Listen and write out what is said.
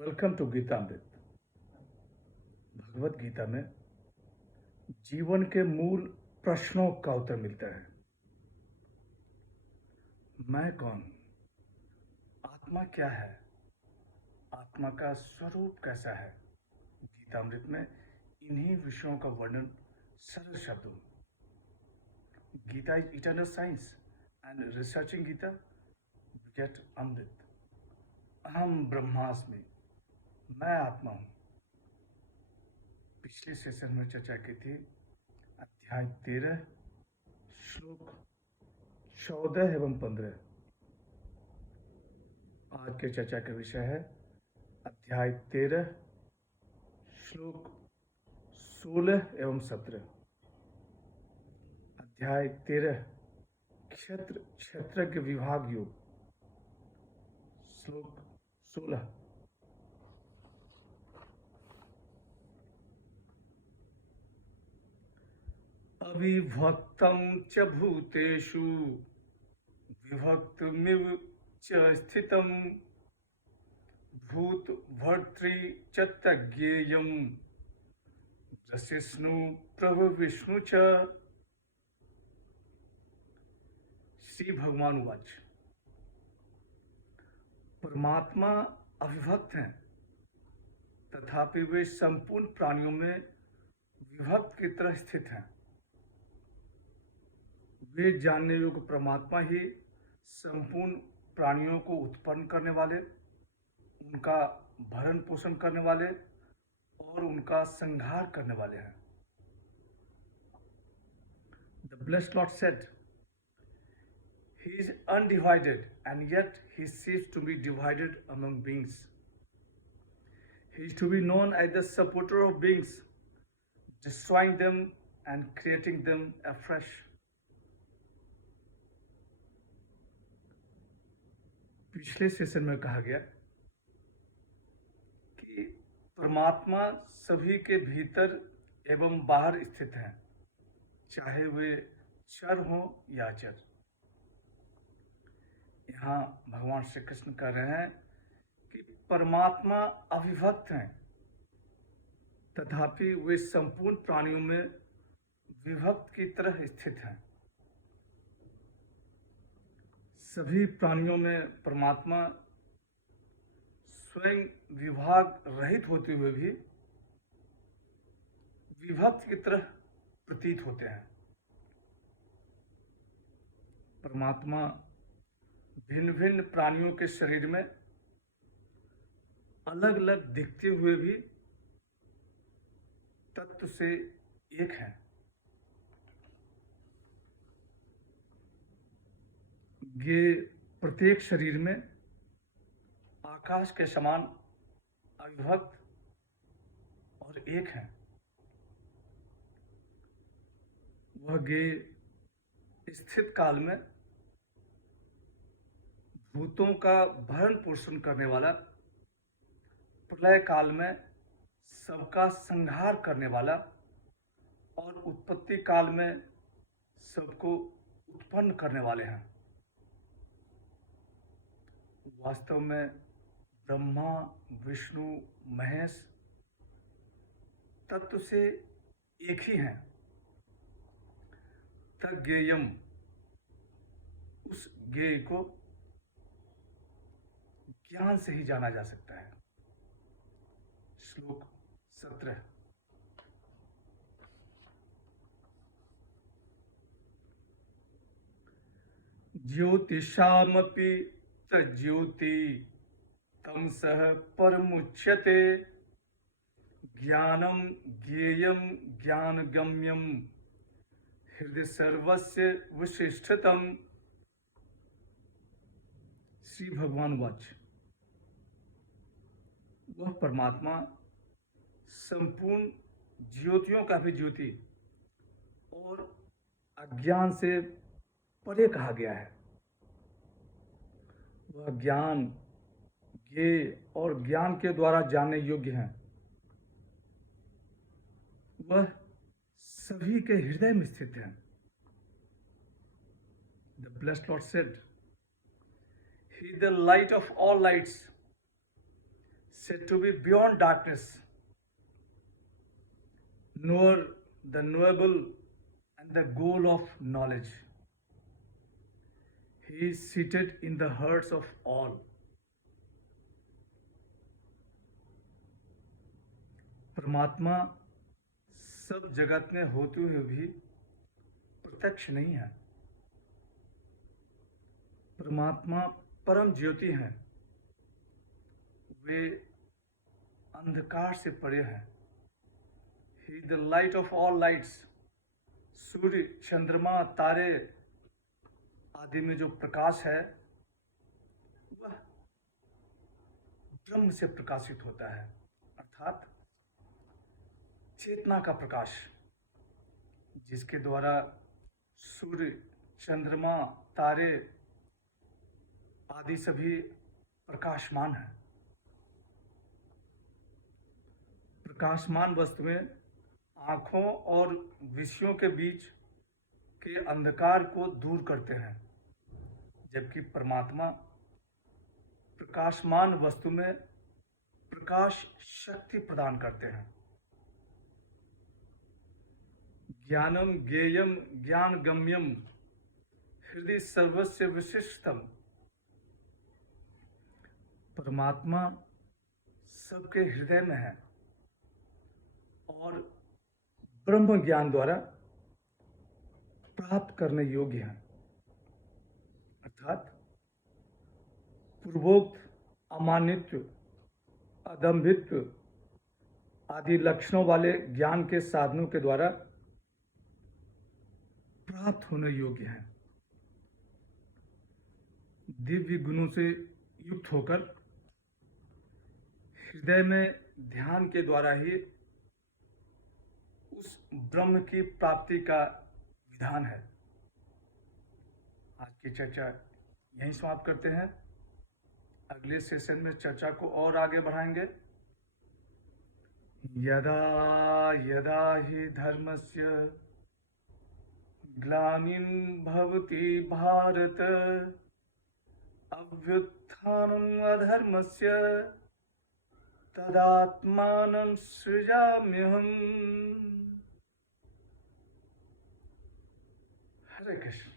Welcome to Geetamrit. Bhagavad Gita में जीवन के मूल प्रश्नों का उत्तर मिलता है। मैं कौन? आत्मा क्या है? आत्मा का स्वरूप कैसा है? गीतामृत में इन्हीं विषयों का वर्णन सरल शब्दों में। Gita is eternal science and researching Gita we get amrit. अहम ब्रह्मास्मि, मैं आत्मा हूँ। पिछले सेशन में चर्चा की थी अध्याय 13 श्लोक 14 एवं 15। आज के चर्चा का विषय है अध्याय 13 श्लोक 16 एवं 17। अध्याय 13 क्षेत्र क्षेत्रज्ञ विभाग योग, श्लोक 16। अविभक्तं च भूतेषु विभक्तमिव च स्थितं भूत भर्तृ च तज्ञेयं ग्रसिष्णु प्रभु विष्णु च। श्री भगवान उवाच। परमात्मा अविभक्त हैं, तथापि वे संपूर्ण प्राणियों में विभक्त की तरह स्थित हैं। वे जानने योग्य परमात्मा ही संपूर्ण प्राणियों को उत्पन्न करने वाले, उनका भरण पोषण करने वाले और उनका संहार करने वाले हैं। The blessed Lord said, He is undivided and yet He seems to be divided among beings. He is to be known as the supporter of beings, destroying them and creating them afresh. पिछले session में कहा गया कि परमात्मा सभी के भीतर एवं बाहर स्थित हैं, चाहे वे चर हों या अचर। यहाँ भगवान श्री कृष्ण कह रहे हैं कि परमात्मा अविभक्त हैं, तथापि वे संपूर्ण प्राणियों में विभक्त की तरह स्थित हैं। सभी प्राणियों में परमात्मा स्वयं विभाग रहित होते हुए भी विभक्त की तरह प्रतीत होते हैं। परमात्मा भिन्न भिन्न प्राणियों के शरीर में अलग अलग दिखते हुए भी तत्व से एक हैं। ये प्रत्येक शरीर में आकाश के समान अविभक्त और एक हैं। वह गे स्थित काल में भूतों का भरण पोषण करने वाला, प्रलय काल में सबका संहार करने वाला और उत्पत्ति काल में सबको उत्पन्न करने वाले हैं। वास्तव में ब्रह्मा विष्णु महेश तत्व से एक ही हैं। तज्ञेयम, उस ज्ञेय को ज्ञान से ही जाना जा सकता है। श्लोक 17। ज्योतिषामपि तज्ज्योति तमसः परमुच्यते ज्ञानम ज्ञेयं ज्ञानगम्यं हृदय सर्वस्य विशिष्टतम। श्री भगवान वाच। वह परमात्मा संपूर्ण ज्योतियों का भी ज्योति और अज्ञान से परे कहा गया है। वह ज्ञान, ज्ञेय और ज्ञान के द्वारा जानने योग्य हैं। वह सभी के हृदय में स्थित हैं। The blessed Lord said, He is the light of all lights, said to be beyond darkness, knower, the knowable, and the goal of knowledge. He is seated in the hearts of all. परमात्मा सब जगत में होते हुए भी प्रत्यक्ष नहीं है। परमात्मा परम ज्योति हैं, वे अंधकार से परे हैं। He is the light of all lights. सूर्य, चंद्रमा, तारे आदि में जो प्रकाश है वह ब्रह्म से प्रकाशित होता है, अर्थात चेतना का प्रकाश, जिसके द्वारा सूर्य, चंद्रमा, तारे आदि सभी प्रकाशमान हैं। प्रकाशमान वस्तु में आँखों और विषयों के बीच के अंधकार को दूर करते हैं, जबकि परमात्मा प्रकाशमान वस्तु में प्रकाश शक्ति प्रदान करते हैं। ज्ञानम ज्ञेयम ज्ञान गम्यम हृदय सर्वस्य विशिष्टतम। परमात्मा सबके हृदय में है और ब्रह्म ज्ञान द्वारा प्राप्त करने योग्य है, अर्थात पूर्वोक्त अमानित्व, अदम्भित्व आदि लक्षणों वाले ज्ञान के साधनों के द्वारा प्राप्त होने योग्य है। दिव्य गुणों से युक्त होकर हृदय में ध्यान के द्वारा ही उस ब्रह्म की प्राप्ति का विधान है। आज की चर्चा यहीं समाप्त करते हैं। अगले सेशन में चर्चा को और आगे बढ़ाएंगे। यदा यदा हि धर्मस्य ग्लानिर्भवति भारत अभ्युत्थानम् अधर्मस्य तदात्मानं सृजाम्यहम्। हरे कृष्ण।